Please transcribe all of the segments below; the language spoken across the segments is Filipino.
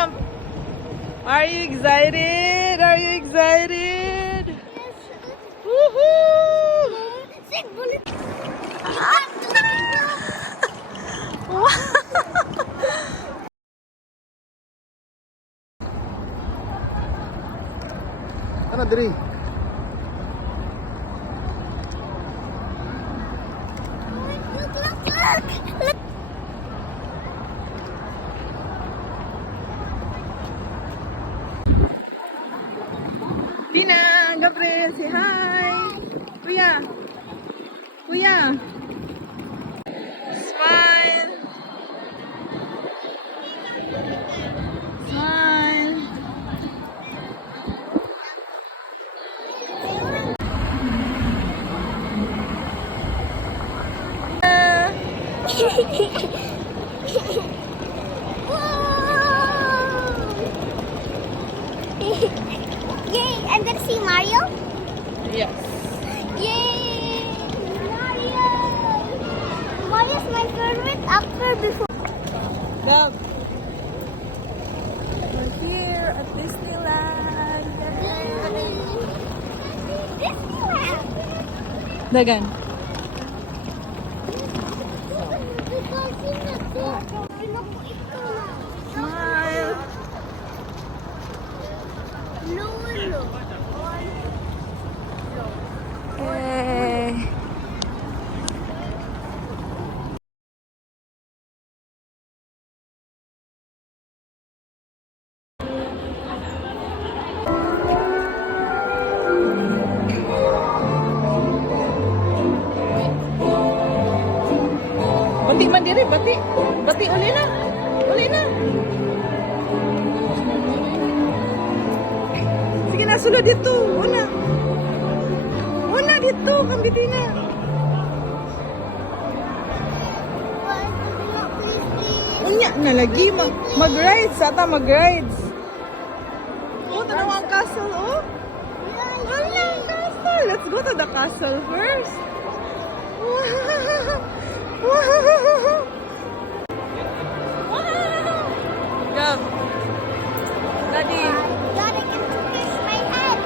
jump. Are you excited? Are you excited? Woohoo! Ano diri? Tina, Gabriel, say hi. Kuya. Kuya. Smile. Smile. Yay! I'm gonna see Mario. Yes. Yay! Mario! Mario's my favorite actor before. Gab. We're here at Disneyland. Disneyland. Dagan. Smile. Lulu. Yay. Bati man diri, bati. Bati uli na. Uli na. Sige na, sulod dito. Una. Una dito, kambitina. Unya na lagi mag-rides, ata mag-rides. Oh, tanawa ang castle, oh. Wala ang castle. Let's go to the castle first. Wow. Gab. Daddy. Daddy, can you kiss my head?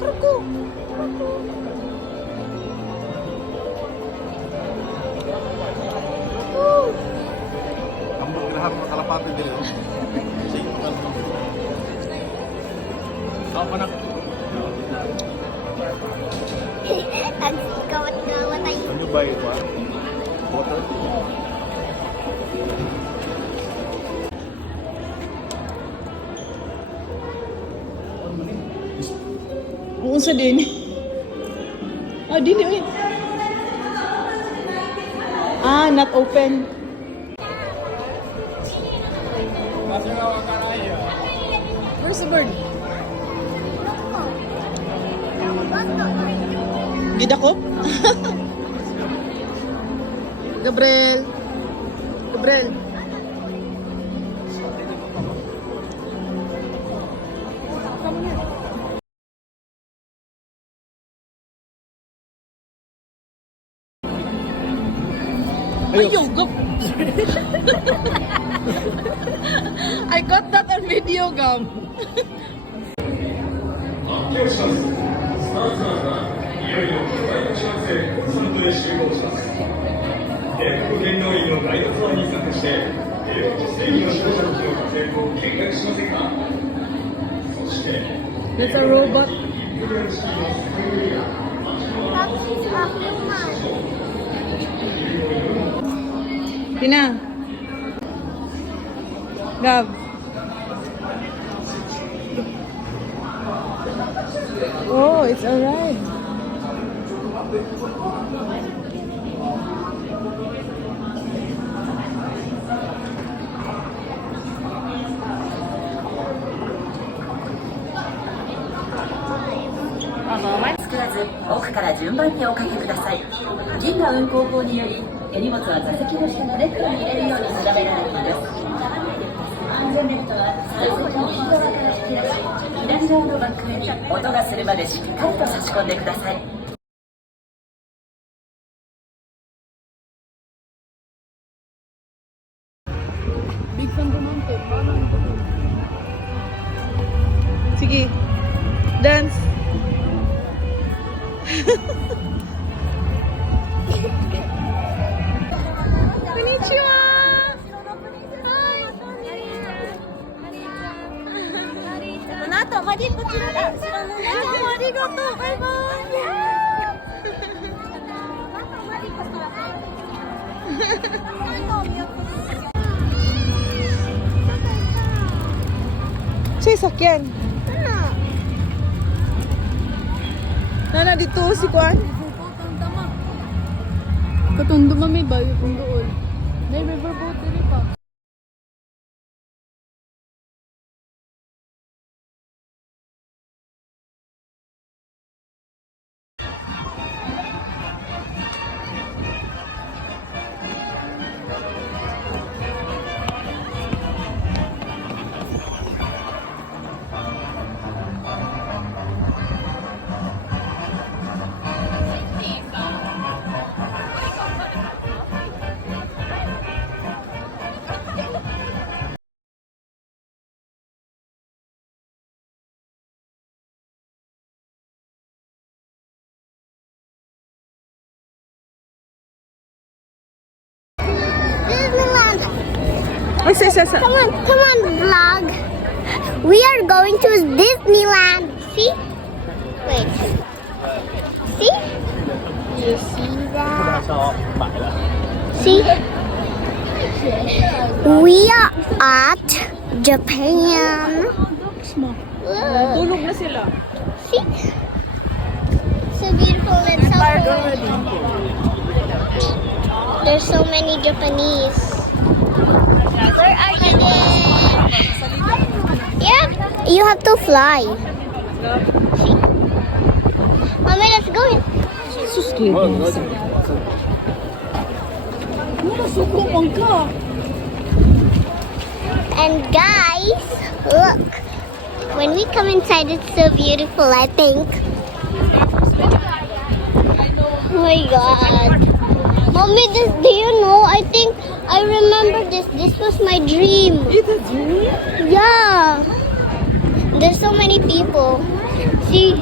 Truko. Kamu geraham kalapati diri. Apa nak? Ang gawat-gawat ay. Ano ba ito? Water. Unsa din? Ah, dili uy. Ah, not open. Where's the bird? Gidakop? Gabriel. Gabriel. Ayaw, go. I got that on video, Gam. 発表します。スターツアーズはいよいよ巨大な幸せコンサートへ集合します。英国元老院のガイドツアーに参加して平和と正義の指導者たちの活躍を見学しませんか。そして There's a robot. Tina. Gab. Oh, it's alright. Moment 作らず奥から順番におかけください。銀河運行法により手荷物は座席の下のネットに入れるように定められています。安全ベルトは最初の右側から引き出し、左側のバッグに音がするまでしっかりと差し込んでください。Sige. Dance. Konnichiwa! Say sakyan. Nana dito si Kwan. Katundo mami ba yung doon? May riverboat din pa. Disneyland. Ay, say. Come on, vlog. We are going to Disneyland. See? Wait. See? You see that? See? We are at Japan. Tulog na sila. See? So beautiful and so there's so many Japanese. Where are you going? Yeah, you have to fly. See? Mommy, let's go. And guys, look. When we come inside, it's so beautiful, I think. Oh my god. Mommy, do you know? I think I remember this. This was my dream. It's a dream? Yeah. There's so many people. See?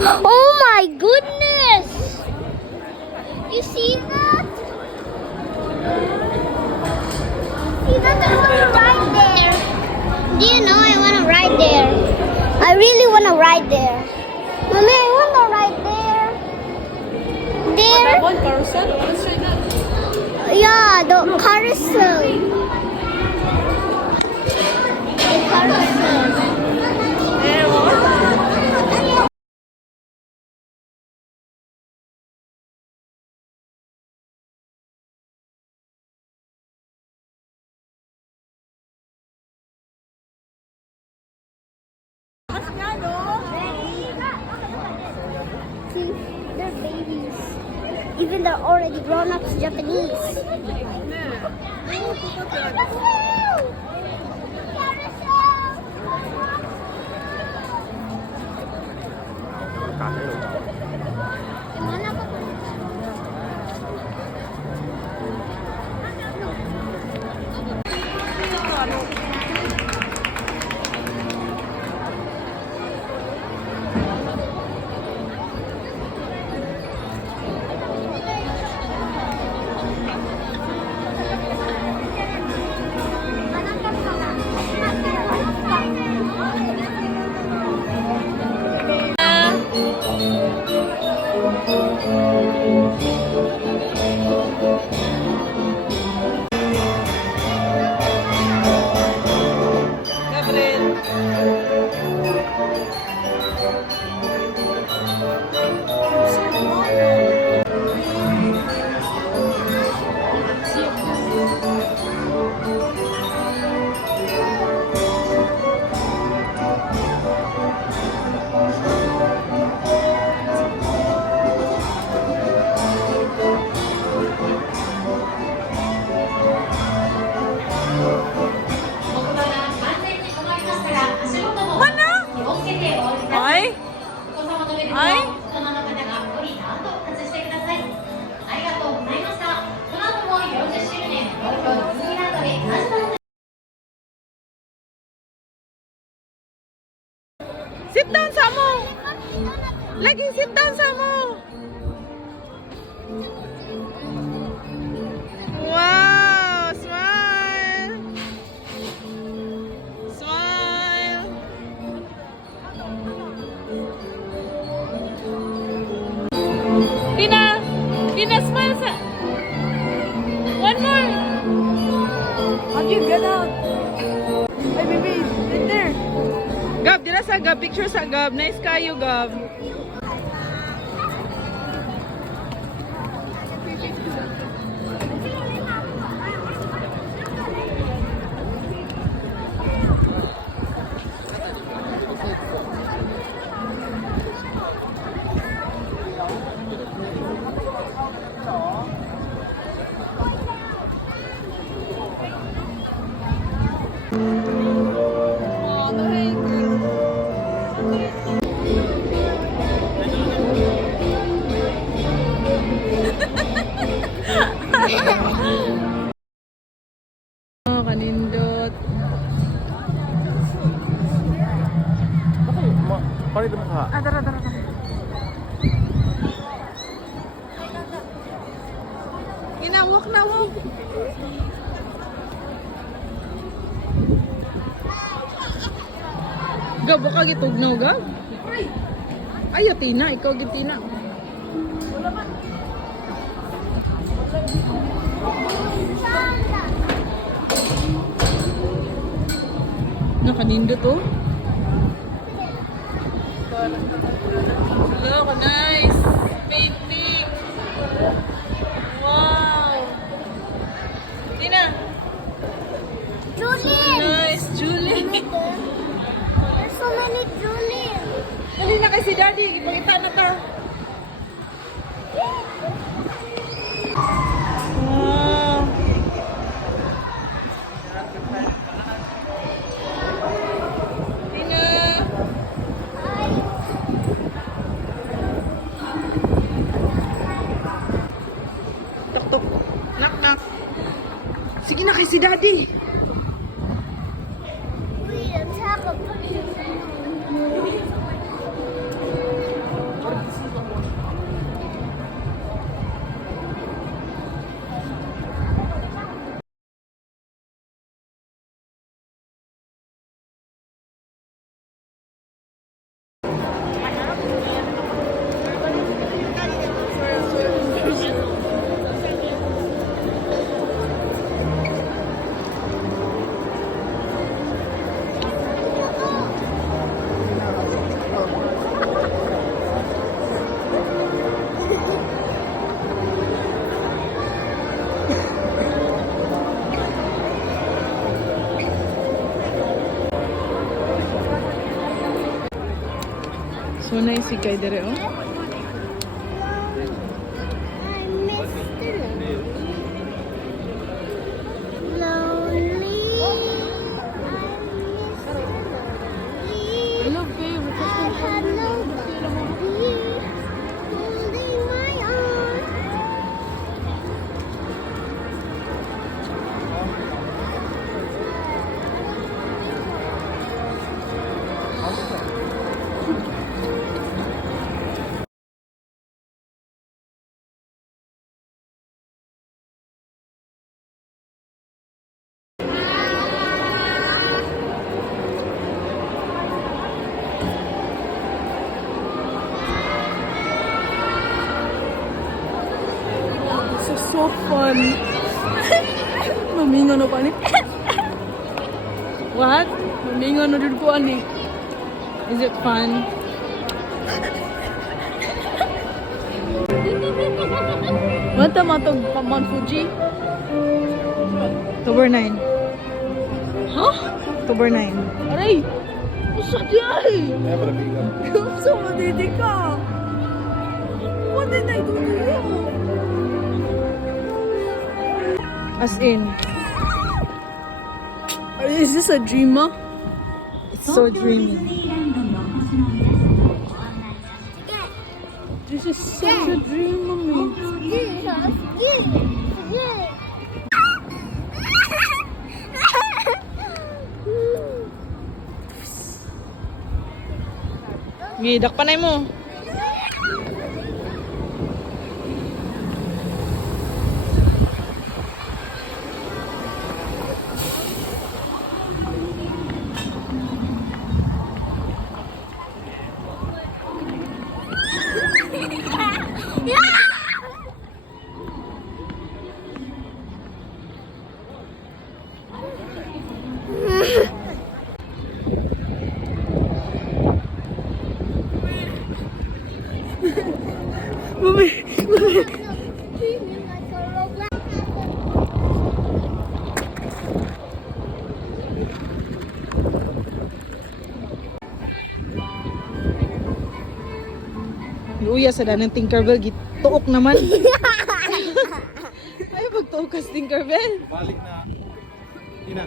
Oh my goodness! You see that? See that? I want to ride there. Do you know I want to ride there? I really want to ride there. Mommy, I want to ride there. There? One carousel? What's that? Yeah, the carousel. The carousel. See, they're babies. Even they're already grown-ups Japanese. Lagi sit down sa mo. Wow! Smile! Smile! Tina! Tina, smile sa... One more! How'd you get out? Ay, baby, right there. Gab, dira sa Gab. Picture sa Gab. Nice kayo, Gab. Oh, kanindot. Paano ito mukha? Tara. Walk na, walk. Gab, baka gitugnaw, Gab. Ay, Tina. Ikaw, Tina. Nakanindot, oh. Look, nice painting. Wow. Tina. Julian! Nice, Julie. There's so many Julian. Dali na kay si Daddy. Ipakita na ka. Wow. Tina. Tok. Knock. Sige na kay si Daddy. Wait, let's have a So nice si kay dire, oh. I missed it. Lonely. I love babe. I had nobody holding my arm. This is so fun. Mamingo na pa ni. What? Mamingo na dito po ani. Is it fun? Mata matog Mount Fuji. October 9. Huh? October 9. Aray! Usa di ay! Kaya pala bigang. Usa madidi ka! What did I do to you? As in, Is this a dream, ma? it's so dreamy. This is such a dream, mommy. Gidak pa na mo. Uya sa danang Tinkerbell, gituok naman. Ay, pagtuok ka sa Tinkerbell. Balik na. Ina.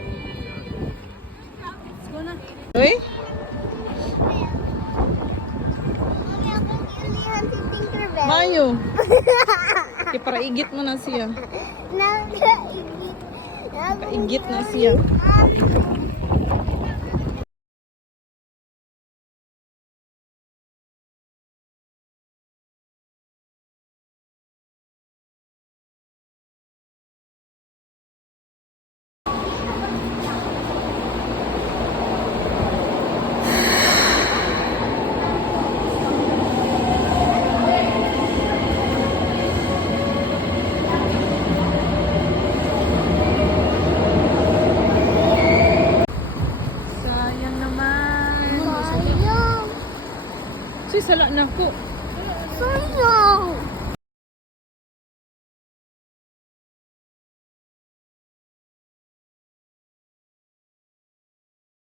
Uy? Mami, ako ilihan si Tinkerbell. Mayo. Kaya para igit mo na siya. Igit na siya. Sayang naman. Sayang. Say, sala na ko. Sayang.